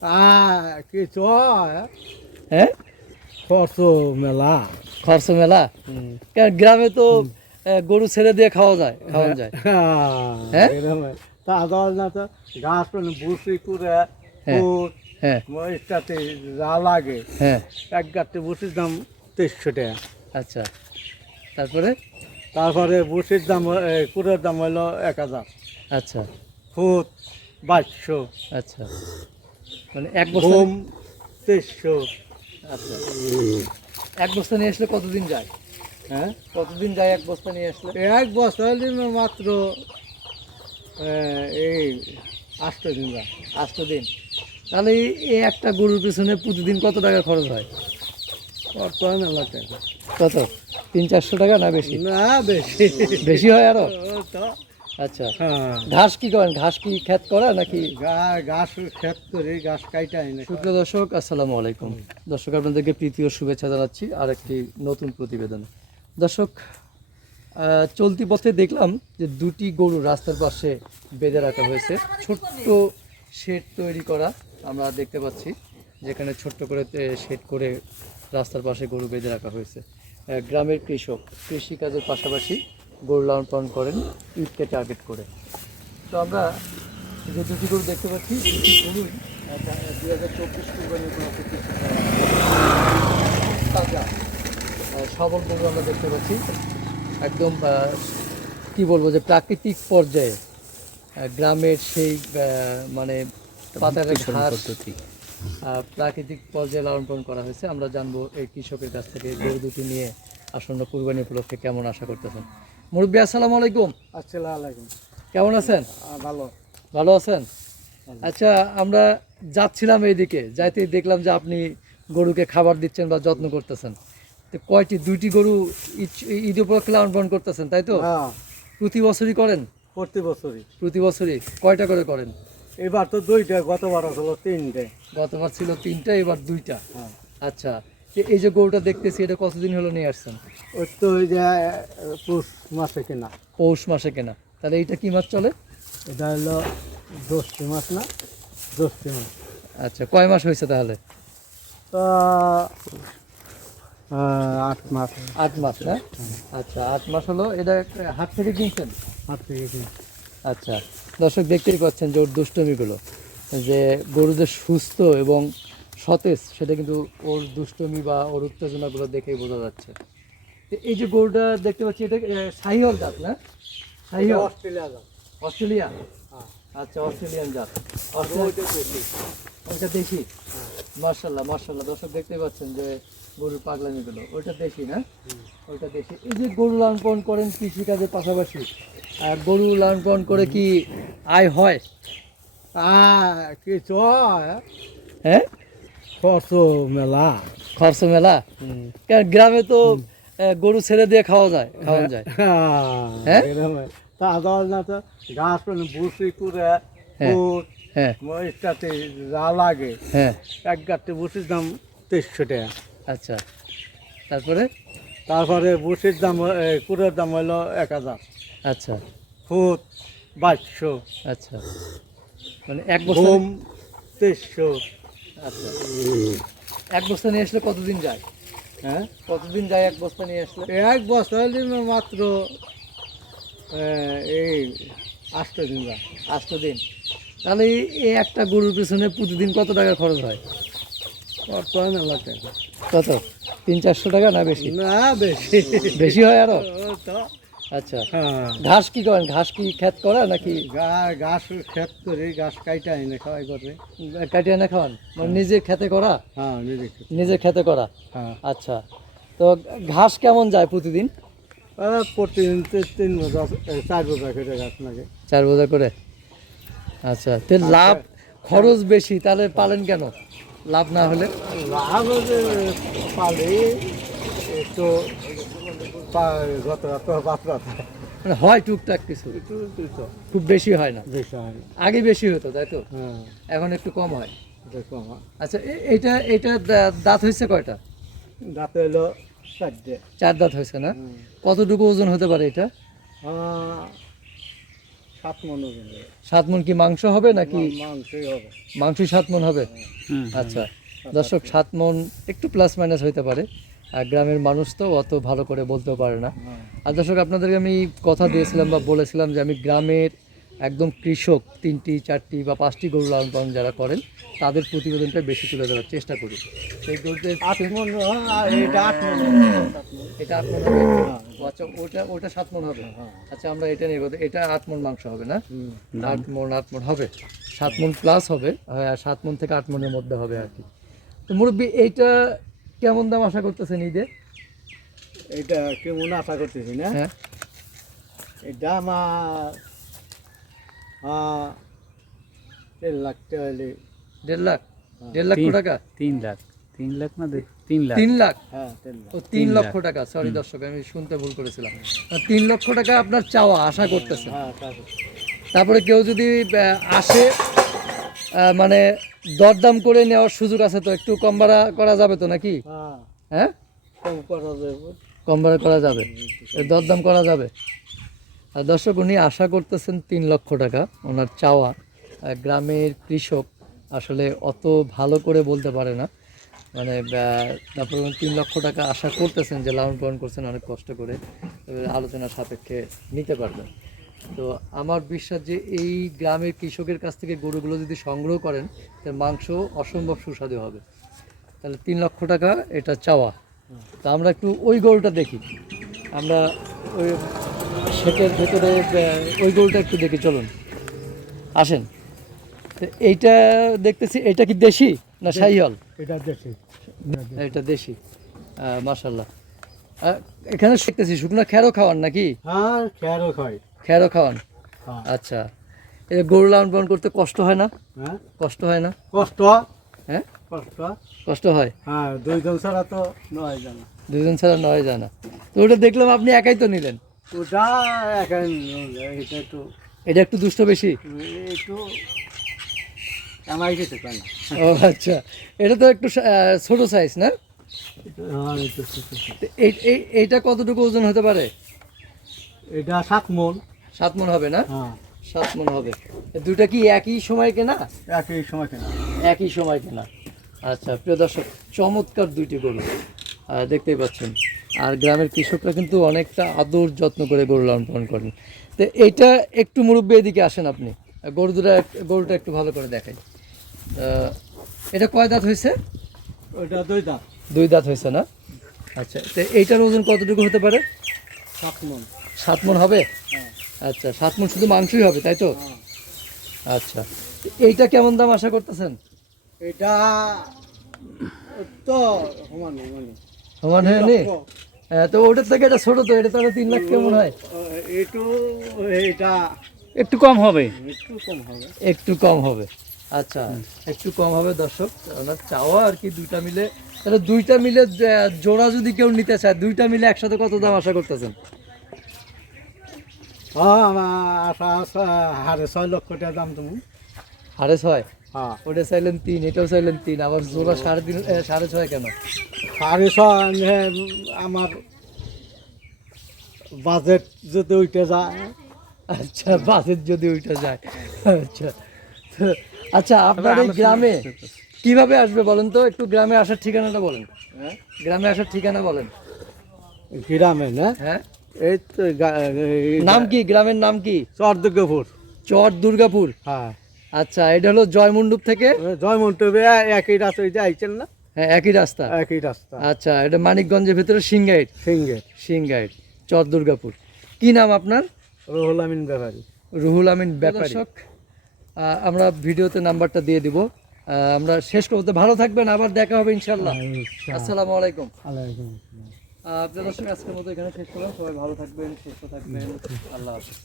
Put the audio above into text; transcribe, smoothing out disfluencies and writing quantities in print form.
কিছু হয়, হ্যাঁ, খরচ মেলা। খরচ মেলা। কারণ গ্রামে তো গরু ছেড়ে দিয়ে খাওয়ানো যায়। হ্যাঁ তা দল না তো গাছ বুসি করে হ্যাঁ ফুট হ্যাঁ ইত্যাদি যা লাগে, হ্যাঁ। এক গাছতে বুসির দাম 2300 টাকা। আচ্ছা, তারপরে? তারপরে বুসির দাম কুড়ের দাম হলো 1000, আচ্ছা ফুট 2200, আচ্ছা, মানে এক বস্তা ঘুম 2300। আচ্ছা, এক বস্তা নিয়ে আসলে কতদিন যায়? হ্যাঁ, কতদিন যায় এক বস্তা নিয়ে আসলে? এক বছর হলে মাত্র এই 8 দিন যায়। 8 দিন। তাহলে এই একটা গরুর পিছনে প্রতিদিন কত টাকা খরচ হয়? বর্তমান মেলা টাকা। কত? 300-400 টাকা না বেশি? না, বেশি। বেশি হয় আরো? তো আচ্ছা, হ্যাঁ, ঘাস কি করেন? ঘাস কি ক্ষেত করা নাকি? ঘাস ক্ষেত করি, ঘাস কাইটা এনে। সুপ্রিয় দর্শক, আসসালামু আলাইকুম। দর্শক, আপনাদেরকে প্রীতি ও শুভেচ্ছা জানাচ্ছি আর একটি নতুন প্রতিবেদন। দর্শক, চলতি পথে দেখলাম যে দুটি গরু রাস্তার পাশে বেঁধে রাখা হয়েছে। ছোট্ট শেড তৈরি করা আমরা দেখতে পাচ্ছি, যেখানে ছোট্ট করে শেড করে রাস্তার পাশে গরু বেঁধে রাখা হয়েছে। গ্রামের কৃষক কৃষিকাজের পাশাপাশি গরু লালন পালন করেন ঈদকে টার্গেট করে। তো আমরা যে দুটি গরু দেখতে পাচ্ছি, দুটি গরুই 2024 কুরবানি উপলক্ষে কৃষি করা তাজা সবল গরু আমরা দেখতে পাচ্ছি। একদম কি বলবো যে প্রাকৃতিক পর্যায়ে গ্রামের সেই মানে পাতারের ঘাস প্রাকৃতিক পর্যায়ে লালন পালন করা হয়েছে। আমরা জানবো এই কৃষকের কাছ থেকে গরু দুটি নিয়ে আসন্ন কুরবানি উপলক্ষে কেমন আশা করতেছেন। মুরব্বী, আসসালামু আলাইকুম। আসসালামু আলাইকুম। কেমন আছেন? ভালো। ভালো আছেন? আচ্ছা, আমরা যাচ্ছিলাম এইদিকে, যাইতে দেখলাম যে আপনি গরুকে খাবার দিচ্ছেন বা যত্ন করতেছেন। তো কয়টি? দুইটি গরু ঈদ উপলক্ষে লালন পালন করতেছেন, তাই তো? হ্যাঁ, প্রতি বছরই করেন? প্রতি বছরই। প্রতি বছরই কয়টা করে করেন? এবার তো 2টা, গতবার হলো 3টে। গতবার ছিল 3টা, এবার 2টা। হ্যাঁ, আচ্ছা, এই যে গরুটা দেখতেছি, এটা কতদিন হলো নিয়ে আসছেন? ওই তো ওই যে পুষ মাসে কেনা। পৌষ মাসে কেনা। তাহলে এইটা কি মাস চলে? এটা হলো জ্যৈষ্ঠ মাস না, জ্যৈষ্ঠ মাস। আচ্ছা, কয় মাস হয়েছে তাহলে? তা 8 মাস। 8 মাস না? আচ্ছা, 8 মাস হলো। এটা হাট থেকে কিনছেন? হাত থেকে কিনা। আচ্ছা, দর্শক দেখতেই পাচ্ছেন যে ওর দুষ্টমিগুলো, যে গরু যে সুস্থ এবং সতেজ সেটা কিন্তু ওর দুষ্টমি বা ওর উত্তেজনাগুলো দেখেই বোঝা যাচ্ছে। তো এই যে গরুটা দেখতে পাচ্ছি, এটা শাহিওয়াল জাত না? শাহিওয়াল, অস্ট্রেলিয়া যাও। অস্ট্রেলিয়া। হ্যাঁ, আচ্ছা, অস্ট্রেলিয়ান জাত। ওইটা দেশি। ওইটা দেশি। মার্শাল্লাহ মার্শাল্লাহ, দর্শক দেখতেই পাচ্ছেন যে গরুর পাগলামিগুলো। ওইটা দেশি না? ওইটা দেশি। এই যে গরু লালন পালন করেন কৃষিকাজের পাশাপাশি, আর গরু লালন পালন করে কি আয় হয়? কিছু হয়, হ্যাঁ, খরচ মেলা। খরচ মেলা। কারণ গ্রামে তো গরু ছেড়ে দিয়ে খাওয়ানো যায়। হ্যাঁ তা দল না তো গাছ বুসি করে হ্যাঁ ফুট হ্যাঁ ইত্যাদি যা লাগে, হ্যাঁ। এক গাছতে বুসির দাম 2300 টাকা। আচ্ছা, তারপরে? তারপরে বুসির দাম কুড়ের দাম হলো 1000, আচ্ছা ফুট 2200, আচ্ছা, মানে এক বস্তা। ঘুম 2300। আচ্ছা, এক বস্তা নিয়ে আসলে কতদিন যায়? হ্যাঁ, কতদিন যায় এক বস্তা নিয়ে আসলে? এক বছর হলে মাত্র এই 8 দিন যায়। 8 দিন। তাহলে এই একটা গরুর পিছনে প্রতিদিন কত টাকা খরচ হয়? বর্তমান এলাকায় কত? 300-400 টাকা না বেশি? না, বেশি। বেশি হয় আরো? তো আচ্ছা, হ্যাঁ, ঘাস কি করেন? ঘাস কি ক্ষেত করা নাকি? ঘাস ক্ষেত করি, ঘাস কাইটা এনে খাওয়াই করে। কাটিয়ে এনে খাওয়ান? মানে নিজের খেতে করা? হ্যাঁ, নিজে খেতে। নিজের খেতে করা। হ্যাঁ, আচ্ছা, তো ঘাস কেমন যায় প্রতিদিন? প্রতিদিন 3 বোঝা 4 বোঝা করে ঘাস লাগে। 4 বোঝা করে। আচ্ছা, তো লাভ খরচ বেশি, তাহলে পালেন কেন? লাভ না হলে? লাভ হচ্ছে পালে একটু যত বাচ্চা মানে হয় টুকটাক কিছু, একটু একটু তো খুব বেশি হয় না। বেশি হয় না। আগে বেশি হতো, তাই তো? হ্যাঁ, এখন একটু কম হয়। দেখো আমার আচ্ছা, এটা এটা দাঁত হয়েছে কয়টা? দাঁতে হলো 4টে। 4 দাঁত হয়েছে না? কতটুকু ওজন হতে পারে এটা? 7 মন ওজন হবে। 7 মন কি মাংস হবে নাকি মাংসই হবে। মাংসই 7 মন হবে? আচ্ছা দর্শক, 7 মন একটু প্লাস মাইনাস হইতে পারে, আর গ্রামের মানুষ তো অত ভালো করে বলতেও পারে না। আর দর্শক, আপনাদেরকে আমি কথা দিয়েছিলাম বা বলেছিলাম যে আমি গ্রামের একদম কৃষক 3টি 4টি বা 5টি গরু লালন পালন যারা করেন তাদের প্রতিবেদনটা বেশি তুলে ধরার চেষ্টা করি। সেই গরুদের 8 মন, এটা 8 মন। এটা 8 মন হবে? আচ্ছা, ওটা 7 মন হবে। আচ্ছা, আমরা এটা নেব, এটা 8 মন মাংস হবে না? 8 মন হবে, 7 মন প্লাস হবে, 7 মন থেকে 8 মনের মধ্যে হবে আর কি। তো মুরব্বী, এইটা কেমন দাম আশা করতেছেন ঈদে? এটা কেমন আশা করতেছি না? হ্যাঁ, এটা আমার 1.5 লাখ টাকা হলে। 1.5 লাখ? 1.5 লক্ষ টাকা? 3 লাখ, 3 লাখ না 3 লাখ। 3 লাখ? হ্যাঁ 3 লাখ। ও 3 লক্ষ টাকা, সরি দর্শক, আমি শুনতে ভুল করেছিলাম। 3 লক্ষ টাকা আপনার চাওয়া, আশা করতেছেন। হ্যাঁ তারপর তারপরে কেউ যদি আসে, মানে দরদাম করে নেওয়ার সুযোগ আছে তো? একটু কম ভাড়া করা যাবে তো নাকি? হ্যাঁ হ্যাঁ, কম করা যাবে। কম ভাড়া করা যাবে, দরদাম করা যাবে। আর দর্শক, উনি আশা করতেছেন 3 লক্ষ টাকা ওনার চাওয়া। গ্রামের কৃষক আসলে অত ভালো করে বলতে পারে না, মানে তারপর উনি 3 লক্ষ টাকা আশা করতেছেন, যে লালন পালন করছেন অনেক কষ্ট করে, আলোচনার সাপেক্ষে নিতে পারবেন। তো আমার বিশ্বাস যে এই গ্রামের কৃষকের কাছ থেকে গরুগুলো যদি সংগ্রহ করেন, তার মাংস অসম্ভব সুস্বাদু হবে। তাহলে 3 লক্ষ টাকা এটা চাওয়া। তো আমরা একটু ওই গরুটা দেখি, আমরা ওই শেটের ভেতরে ওই গরুটা একটু দেখি, চলুন আসেন। তো এইটা দেখতেছি, এটা কি দেশি না শাহিওয়াল? এটা দেশি। এটা দেশি, মাশাল্লাহ। এখানে শিখতেছি শুকনো খ্যারও খাওয়ান নাকি? হ্যাঁ খেয়ারও খাই। খ্যারও খাওয়ান? হ্যাঁ। আচ্ছা, এই গরু লালন পালন করতে কষ্ট হয় না? হ্যাঁ কষ্ট হয় না? কষ্ট। হ্যাঁ, কষ্ট। কষ্ট হয়। হ্যাঁ 2 জন ছাড়া তো নয় জানা। 2 জন ছাড়া নয় যায় না। তো ওটা দেখলাম আপনি একাই তো নিলেন। ওটা এখন এটা একটু এটা একটু দুষ্ট বেশি। একটু আমায় যেতে পারে না। ও আচ্ছা, এটা তো একটু ছোট সাইজ না? হ্যাঁ একটু ছোট। তো এইটা কতটুকু ওজন হতে পারে? এটা 7 মন। 7 মণ হবে না? হ্যাঁ 7 মণ হবে। এই দুইটা কি একই সময় কেনা? একই সময় কেনা। একই সময় কেনা। আচ্ছা প্রিয় দর্শক, চমৎকার দুইটি গরু দেখতেই পাচ্ছেন। আর গ্রামের কৃষকরা কিন্তু অনেকটা আদর যত্ন করে গরু লালন পালন করেন। তো এইটা একটু মুরব্বী এদিকে আসেন আপনি, গরুটা একটু ভালো করে দেখাই। এটা কয় দাঁত হয়েছে? ওটা 2 দাঁত। 2 দাঁত হয়েছে না? আচ্ছা, তো এইটার ওজন কতটুকু হতে পারে? 7 মন। 7 মণ হবে? হ্যাঁ। আচ্ছা, 7 মণ শুধু মাংসই হবে তাই তো? হ্যাঁ। আচ্ছা, তো এইটা কেমন দাম আশা করতেছেন? এটা তো সমান মানে সমান হয় নি? হ্যাঁ, তো ওটার থেকে এটা ছোট, তো এটা তাহলে 3 লাখ কেমন হয়? একটু এটা একটু কম হবে। একটু কম হবে। একটু কম হবে। আচ্ছা, একটু কম হবে দর্শক, ওনার চাওয়া আর কি দুইটা মিলে। তাহলে দুইটা মিলে জোড়া যদি কেউ নিতে চায়, দুইটা মিলে একসাথে কত দাম আশা করতেছেন? হ্যাঁ আমার আশা আছে 6.5 লক্ষ টাকা দাম তুমি। 6.5? হ্যাঁ ওটা চাইলেন 3, এটাও চাইলেন 3, আবার জোড়া 3.5, 6.5 কেন? 6.5 আমার বাজেট যদি ওইটা যায়। আচ্ছা, বাজেট যদি ওইটা যায়। আচ্ছা, তো আচ্ছা, আপনার এই গ্রামে কিভাবে আসবে বলেন তো? একটু গ্রামে আসার ঠিকানাটা বলেন। হ্যাঁ গ্রামে আসার ঠিকানা বলেন। গ্রামে না? হ্যাঁ, এই তো নাম কি? গ্রামের নাম কি? চরদুর্গাপুর। চর দুর্গাপুর। হ্যাঁ আচ্ছা, এটা হলো জয়মণ্ডপ থেকে? জয়মন্টবে একই রাস্তা ওই যে আইছেন না? হ্যাঁ, একই রাস্তা। একই রাস্তা। আচ্ছা, এটা মানিকগঞ্জের ভিতরে সিংগাইট। সিঙ্গের সিংগাইট, চর দুর্গাপুর। কি নাম আপনার? রুহুল আমিন ব্যাপারী। রুহুল আমিন ব্যাপারী। আমরা ভিডিওতে নাম্বারটা দিয়ে দিব। আমরা শেষ করতে, ভালো থাকবেন, আবার দেখা হবে ইনশাল্লাহ। আসসালামু আলাইকুম। আলাইকুম। আপনার দর্শক, আজকের মতো এখানে শেষ করলাম। সবাই ভালো থাকবেন, সুস্থ থাকবেন, আল্লাহ হাফেজ।